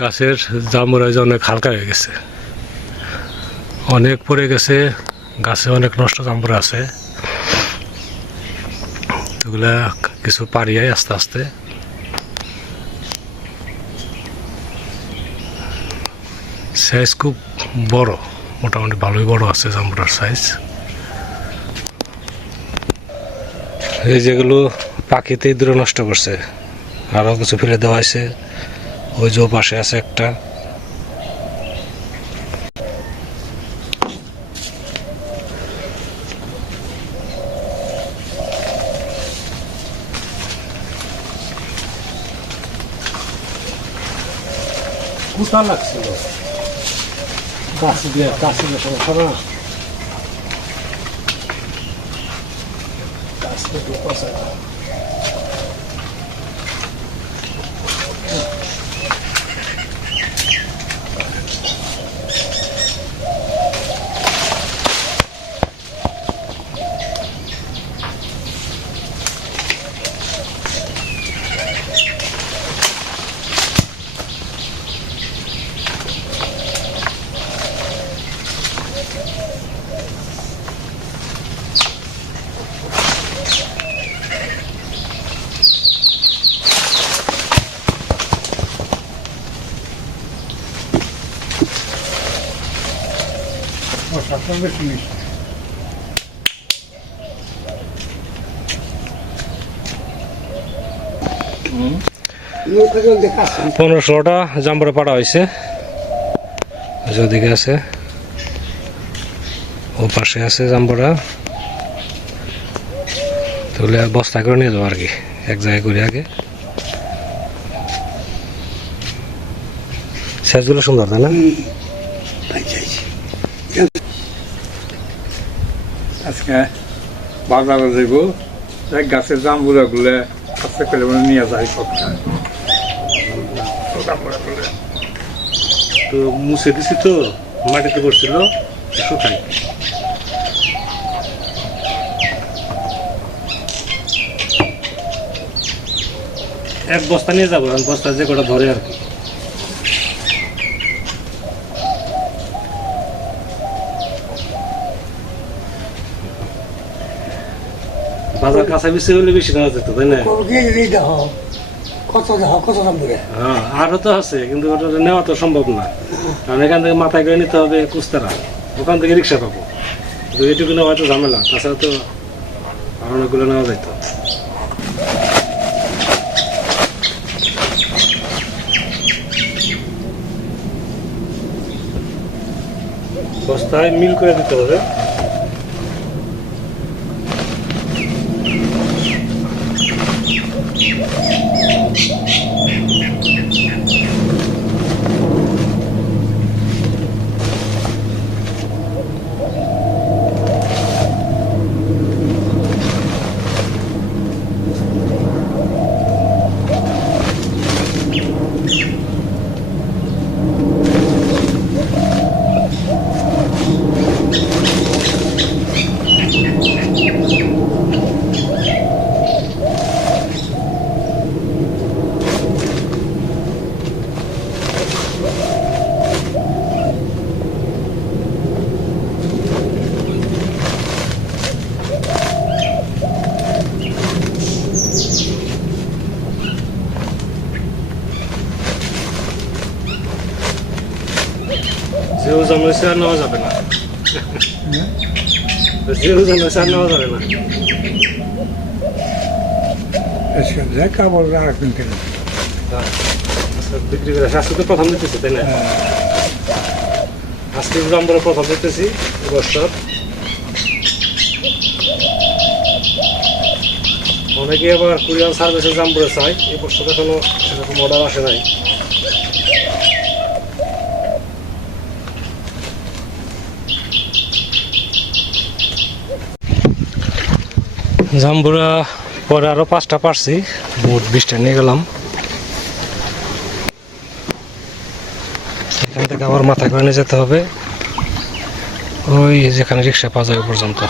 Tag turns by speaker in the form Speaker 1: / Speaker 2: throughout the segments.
Speaker 1: গাছের জামুরা অনেক হালকা হয়ে গেছে। অনেক পড়ে গেছে, গাছে অনেক নষ্ট জাম্বুরা আছে। এগুলা কিছু পারিয়াই আস্তে আস্তে। সাইজ খুব বড়, মোটামুটি ভালোই বড় আছে জামুরার সাইজ এই যেগুলো পাখিতে দূরে নষ্ট করছে আরও কিছু ফেলে দেওয়া হয়েছে। ওই যে পাশে আছে একটা। কোথা লাগছিল? গাছ দিয়ে গাছ দিয়ে সমস্যা না গাছ থেকে
Speaker 2: মিষ্টি
Speaker 1: পনেরো ষোলোটা জাম্বরে পাড়া হয়েছে আছে। ও পাশে আছে জাম্বরা তাহলে বস্তা করে নিয়ে যাব আর কি, এক জায়গায় করে আগে। সাইজগুলো সুন্দর, তাই না?
Speaker 2: আজকে বাজারে যাইব। গাছের জাম্বুরা গুলে আস্তে করে মানে নিয়ে যায় জাম্বুরাগুলো।
Speaker 1: তো মুছে দিছি তো, মাটিতে পড়ছিল, শুকাই। এক বস্তা নিয়ে যাব বস্তা যে কটা ধরে আর কি। বাজার কাঁচা বেশি হলে বেশি নেওয়া যেত তাই না?
Speaker 3: দেখো। কত দেখো কত দাম করে?
Speaker 1: হ্যাঁ আরও তো আছে কিন্তু ওটা নেওয়া তো সম্ভব না। কারণ এখান থেকে মাথায় করে নিতে হবে কুস্তারা। ওখান থেকে রিক্সা পাবো। কিন্তু এটুকু নেওয়া হয়তো ঝামেলা তাছাড়া তো আর অনেকগুলো নেওয়া যেত বস্তায় মিল করে দিতে হবে। হয়েছে আর নেওয়া যাবে না। যে ওজন হয়েছে আর নেওয়া যাবে না।
Speaker 2: আজকে যে কাপড় রাখবেন কেন।
Speaker 1: বিক্রি করে আজকে তো প্রথম দিতেছি তাই না? আজকে আমরা প্রথম দিতেছি বছর। অনেকে আবার কুরিয়ান সার্ভিসে জাম্বুরে চাই এই বছর এখনও সেরকম অর্ডার আসে নাই। জাম্বুরা পরে আরও পাঁচটা পারছি। মোট বিশটা নিয়ে গেলাম। এখান থেকে আবার মাথা করে নিয়ে যেতে হবে। ওই যেখানে রিক্সা পাওয়া যায় পর্যন্ত।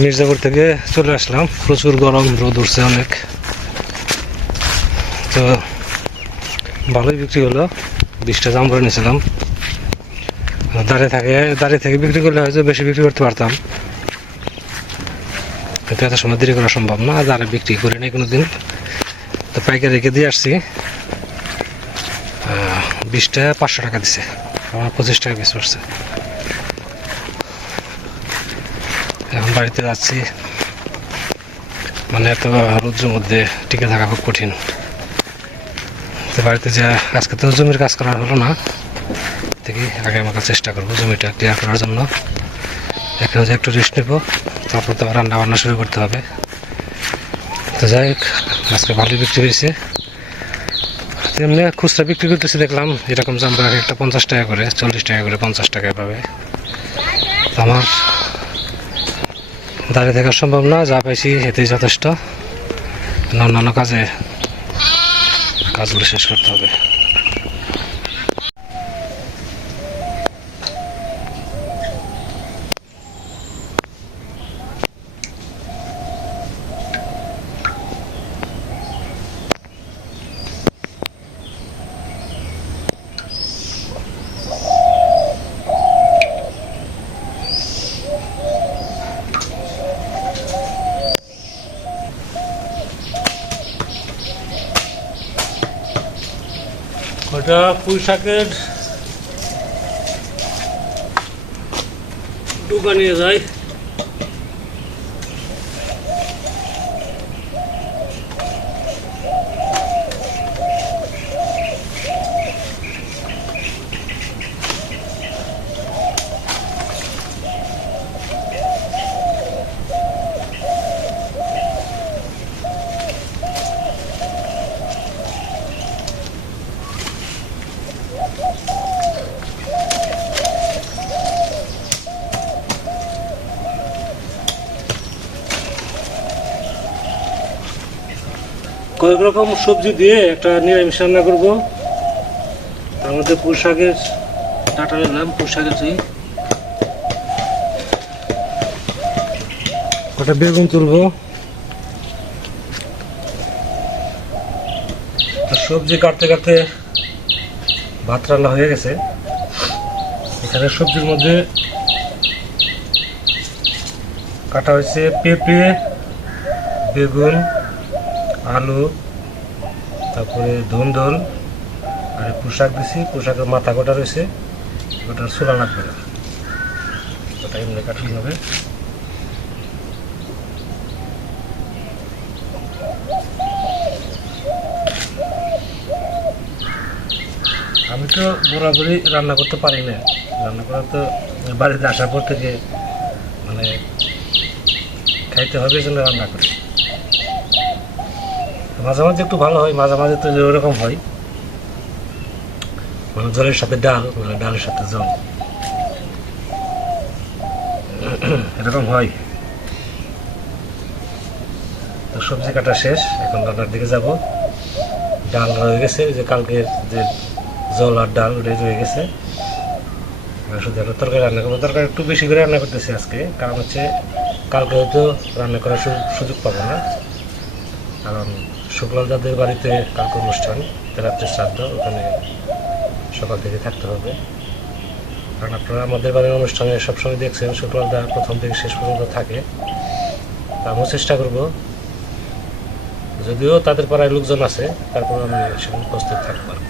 Speaker 1: মির্জাপুর থেকে চলে আসলাম প্রচুর গরম রোদ উঠছে অনেক তো ভালোই বিক্রি হলো বিশটা জাম করে নিয়েছিলাম দাঁড়িয়ে থাকে দাঁড়িয়ে থেকে বিক্রি করলে হয়তো বেশি বিক্রি করতে পারতাম কিন্তু এত সময় দেরি করা সম্ভব না দাঁড়ে বিক্রি করি নাই কোনো দিন তো পাইকারি রেখে দিয়ে আসছি বিশটা পাঁচশো টাকা দিছে আমার পঁচিশ টাকা পিস পড়ছে এখন বাড়িতে যাচ্ছি। মানে এত রৌদ্রের মধ্যে টিকে থাকা খুব কঠিন। তো বাড়িতে যা, আজকে তো জমির কাজ করা হলো না। দেখি আগে আমাকে চেষ্টা করব জমিটা ক্লিয়ার করার জন্য। এখানে যে একটু রেস্ট নেব, তারপর তো রান্না বান্না শুরু করতে হবে। তো যাই হোক, আজকে ভালোই বিক্রি হয়েছে। তেমনি খুচরা বিক্রি করতেছি দেখলাম, এরকম জামরা একটা পঞ্চাশ টাকা করে, চল্লিশ টাকা করে পঞ্চাশ টাকা পাবে আমার দাঁড়িয়ে থাকা সম্ভব না যা পাইছি এতেই যথেষ্ট। অন্যান্য কাজে কাজগুলো শেষ করতে হবে। ওটা পুঁই শাকের নিয়ে যায়। কয়েক রকম সবজি দিয়ে একটা নিরামিষ রান্না করব। তার মধ্যে পুঁই শাকের ডাটা নিলাম পুঁই শাকের চাই কটা বেগুন তুলবো। সবজি কাটতে কাটতে ভাত রান্না হয়ে গেছে। এখানে সবজির মধ্যে কাটা হয়েছে পেঁপে, বেগুন আলু, তারপরে ধুন্দল, আর পোশাক দিছি, পোশাকের মাথা গোটা রয়েছে, ওটার চুলা লাগবে না। ওটা এমনি কাটলে হবে। আমি তো বরাবরই রান্না করতে পারি না। রান্না করা তো বাড়িতে আসার পর থেকে মানে খাইতে হবে জন্য রান্না করি। মাঝে মাঝে একটু ভালো হয় মাঝে মাঝে তো ওরকম হয়। মানে জলের সাথে ডাল মানে ডালের সাথে জল। এরকম হয়। তো সবজি কাটা শেষ, এখন রান্নার দিকে যাব। ডাল রয়ে গেছে যে কালকের যে জল আর ডাল ওটাই রয়ে গেছে। শুধু একটা তরকারি রান্না করব। তরকারি একটু বেশি করে রান্না করতেছি আজকে। কারণ হচ্ছে, কালকে হয়তো রান্না করার সুযোগ পাবো না। কারণ শুক্লাল দাদের বাড়িতে কালকে অনুষ্ঠান রাত্রে শ্রাদ্ধ, ওখানে সকাল থেকে থাকতে হবে। কারণ আপনারা আমাদের বাড়ির অনুষ্ঠানে সবসময় দেখছেন শুক্লাল দা প্রথম থেকে শেষ পর্যন্ত থাকে। আমিও চেষ্টা করব। যদিও তাদের পাড়ায় লোকজন আছে, তারপর আমি সেখানে উপস্থিত থাকতে পারব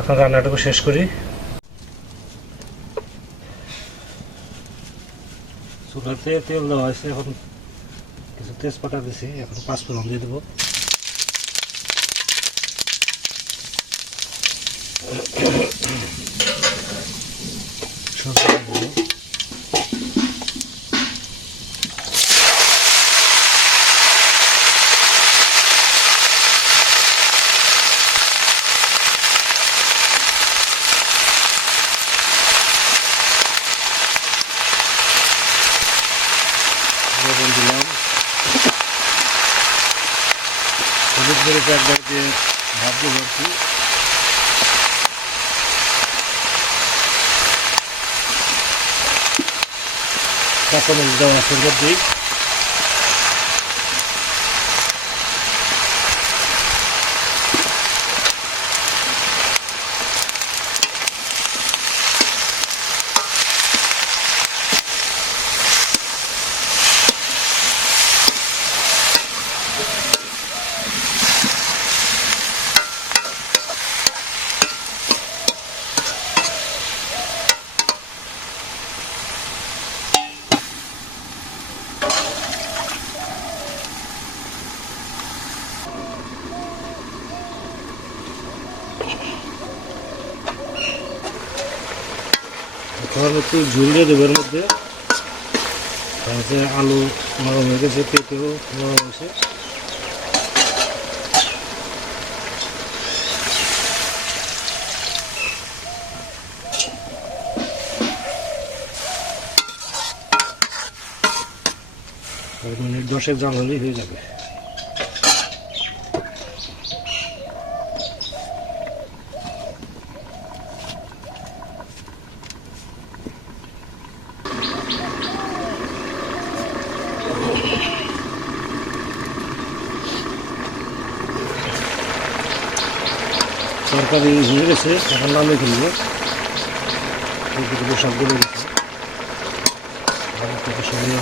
Speaker 1: এখন রান্নাটুকু শেষ করি। চুলাতে তেল দেওয়া হয়েছে এখন। কিছু তেজপাতা দিছি এখন পাঁচ ফোড়ন দিয়ে দেবো সরষে দিয়ে দেবো। লবণ দিলাম মরিচ একবার ভাত দিয়ে ভরছি কাঁচামরিচ দেওয়া আছে এর মধ্যেই এখন একটু দিয়ে দেবো এর মধ্যে। তারপরে আলু নরম হয়ে গেছে, পেঁপেও নরম হয়েছে। মিনিট দশেক জাল হলেই হয়ে যাবে। তরকারি হয়ে গেছে এখন নামে ফেলব সবগুলো সব গলে গেছে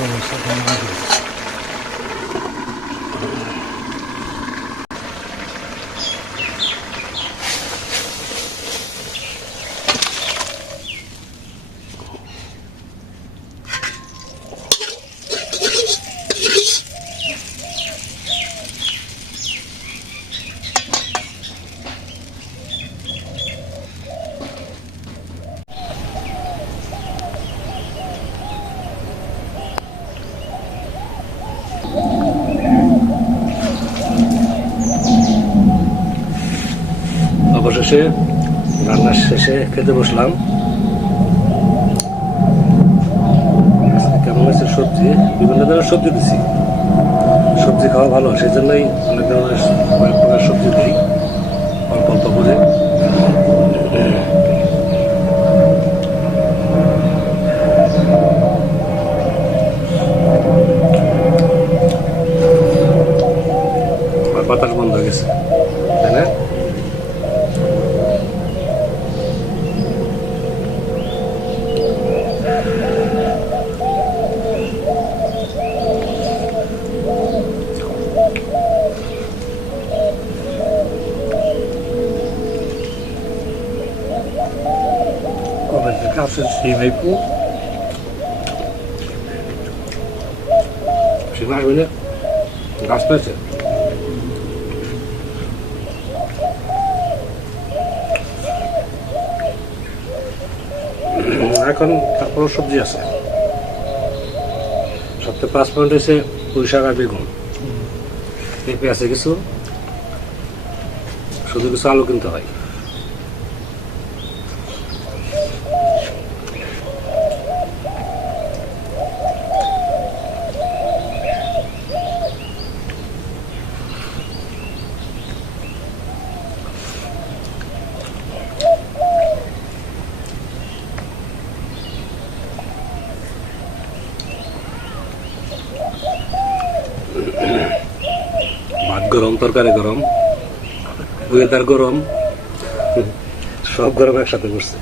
Speaker 1: হয়েছে এখন নামে ফেলব অবশেষে রান্নার শেষে খেতে বসলাম। কেমন হয়েছে সবজি? বিভিন্ন ধরনের সবজি দিছি। সবজি খাওয়া ভালো সেই জন্যই অনেক ধরনের কয়েক প্রকার সবজি দিই, অল্প অল্প করে। বাতাস বন্ধ হয়ে গেছে। কবে থেকে আছে সিমাই পু সিমা আসবে না গাছ পেয়েছে এখন তারপরও সবজি আছে সবচেয়ে পাঁচ পয়েন্ট হয়েছে পুঁই শাক আর বেগুন পেঁপে আছে কিছু শুধু কিছু আলু কিনতে হয় গরম তরকারি গরম ওয়েদার গরম সব গরম একসাথে করছে।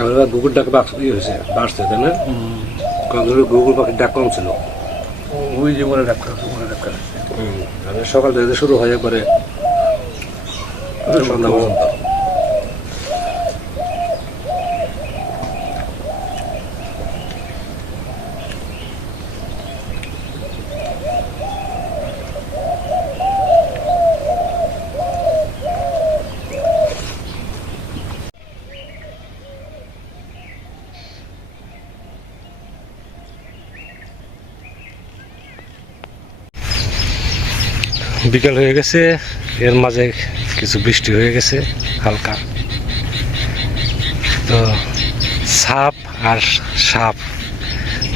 Speaker 1: এবার গুগল ডাক বাক্স ইয়ে হয়েছে বাড়ছে তাই না? গুগল পাখির ডাক কম ছিল।
Speaker 2: ওই যে মনে ডাক্তার আছে মনে ডাক্তার আছে
Speaker 1: মানে সকাল থেকে শুরু হয় একবারে সন্ধ্যা পর্যন্ত। বিকাল হয়ে গেছে, এর মাঝে কিছু বৃষ্টি হয়ে গেছে, হালকা। তো সাপ আর সাপ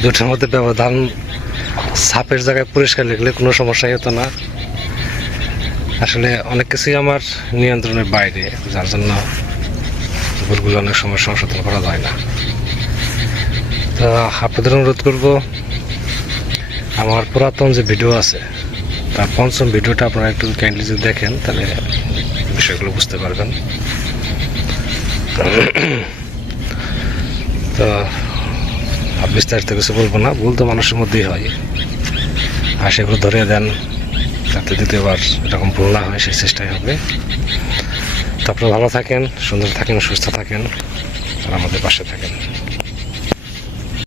Speaker 1: দুটোর মধ্যে ব্যবধান, সাপের জায়গায় পরিষ্কার লিখলে কোনো সমস্যাই হতো না। আসলে অনেক কিছুই আমার নিয়ন্ত্রণের বাইরে, যার জন্য ভুলগুলো অনেক সময় সংশোধন করা যায় না। তো আপনাদের অনুরোধ করব, আমার পুরাতন যে ভিডিও আছে তার পঞ্চম ভিডিওটা আপনারা একটু কাইন্ডলি যদি দেখেন, তাহলে বিষয়গুলো বুঝতে পারবেন। তো বিস্তারিত কিছু বলব না, ভুল তো মানুষের মধ্যেই হয়। আর সেগুলো ধরে দেন যাতে দ্বিতীয়বার এরকম ভুল না হয়, সেই চেষ্টাই হবে। তো আপনারা ভালো থাকেন, সুন্দর থাকেন, সুস্থ থাকেন, আর আমাদের পাশে থাকেন।